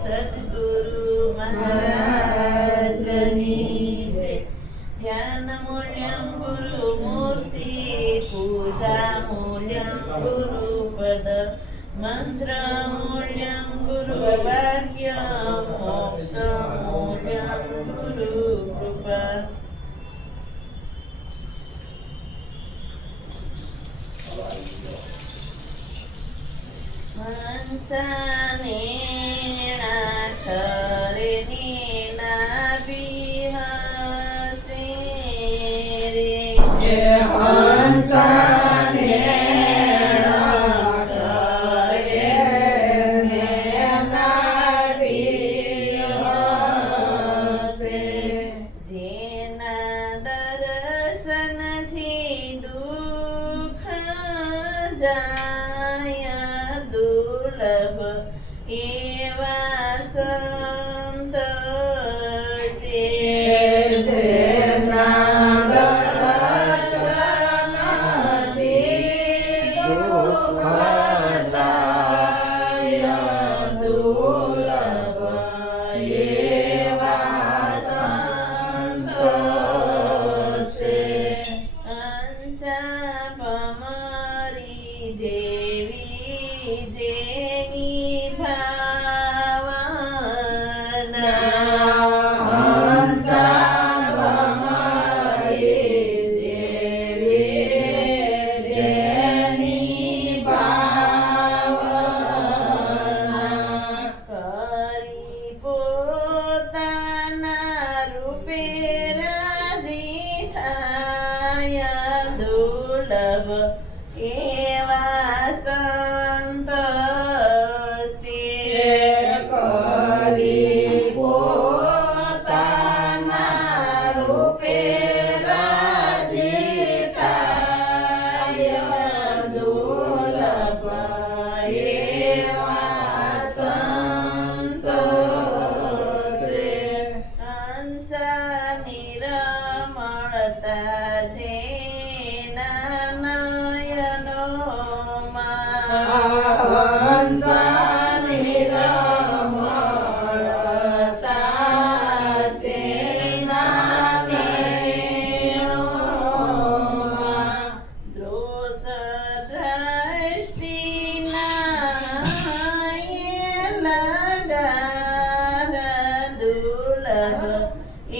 સદગુરુ મહારાજની જય. ધ્યાન મૂલ્યં ગુરુમૂર્તિ, પૂજા મૂલ્યં ગુરુપદ, મંત્ર મૂલ્યં ગુરુવાક્ય, મોક્ષ મૂલ્યં ગુરુકૃપા. હંસાને નાખરે નીના બિહસે રે, હંસાને નાખરે નીના બિહસે, જેના દર્શનથી દુઃખ જાય દુર્લભ એવા સંત છે. જેના દર્શનથી દુઃખ જાય દુર્લભ એવા સંત છે. હંસા ભમરી જેવી જેની ભાવના, હંસા ભમરી જેવી જેની ભાવના, કરી પોતાના રૂપે રાજી થાય દુર્લભ એવા સંત છે. કરી પોતાના રૂપે રાજી થાય દુર્લભ એવા સંત છે. હંસા નિરમળતા જેના નયનોમાં, હંસાની રમળતા જેના નયનોમાં, દોષ દ્રષ્ટિના લગાર દુર્લભ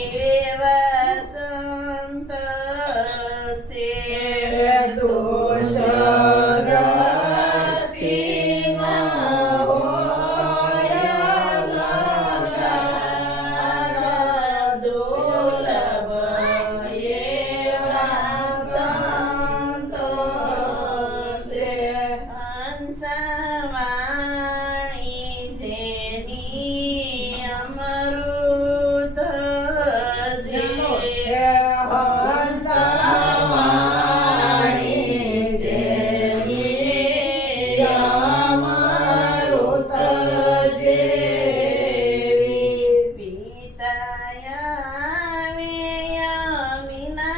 એવા સંત છે. દોષ દ્રષ્ટિના હોય લગાર દુર્લભ એવા સંત છે. હંસવાણી જેની અમૃત જે, હંસવાણી જેની અમૃત જેવી, પિતાયા વિનાયોણકાર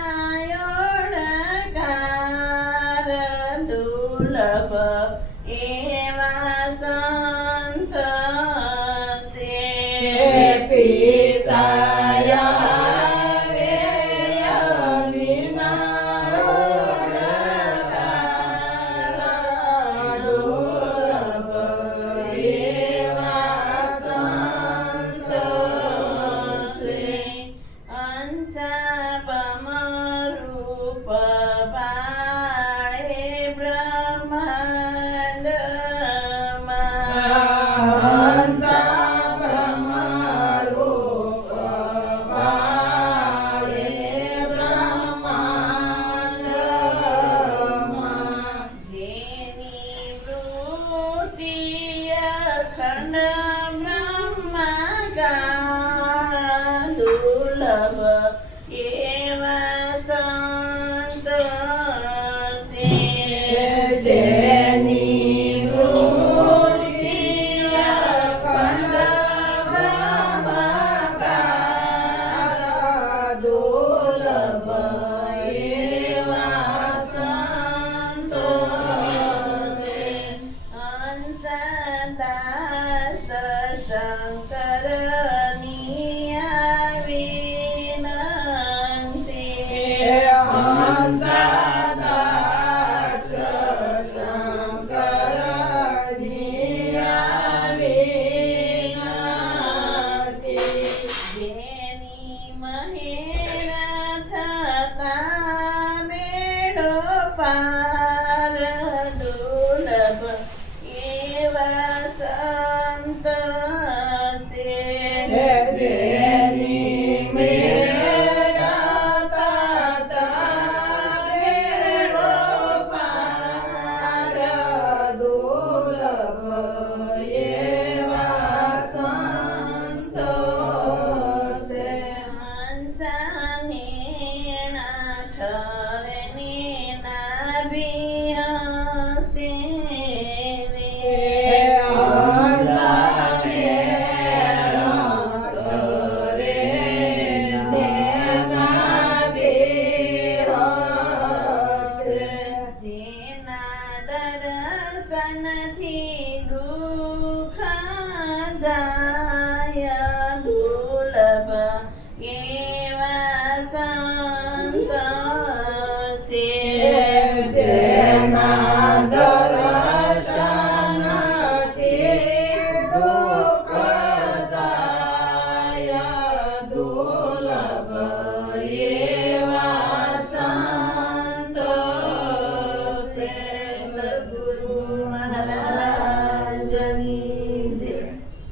દુર્લભ એવા સંત છે. પિતાયા વિના દુર્લભ એવા સંત છે. હંસા પમરૂપ પાળે બ્રહ્માંડમાં, હંસા બ્રહ્મરૂપ દર્શનથી દૂર